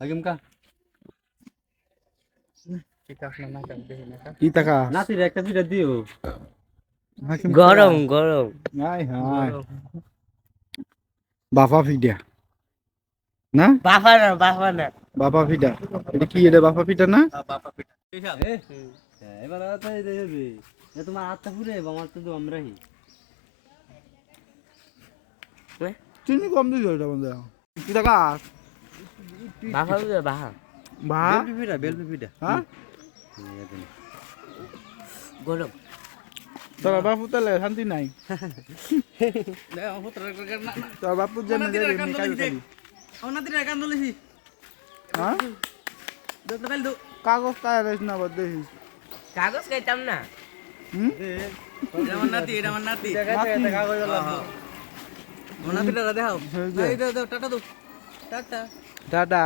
হাকিম কা কি টাকা নাতির একটা দুইটা দিও। হাকিম গরম গরম হাই হাই বাফা ফিডা না বাফা না বাফা ফিডা এটা কি এটা বাফা ফিডা না এবার তাই দেবে তোমার হাতটা পুরে আমার তো আমরাই চিনি কম দিছ এটা বন্ধু কি টাকা বাফা বাফা বা বেল পিপিটা হ্যাঁ গরম তোর বাপু তাহলে শান্তি নাই তোর বাপুর জন্য হ্যাঁ কাগজ কায় রেস না বাদ দেখিস কাগজ খাইতাম না হুম টাটা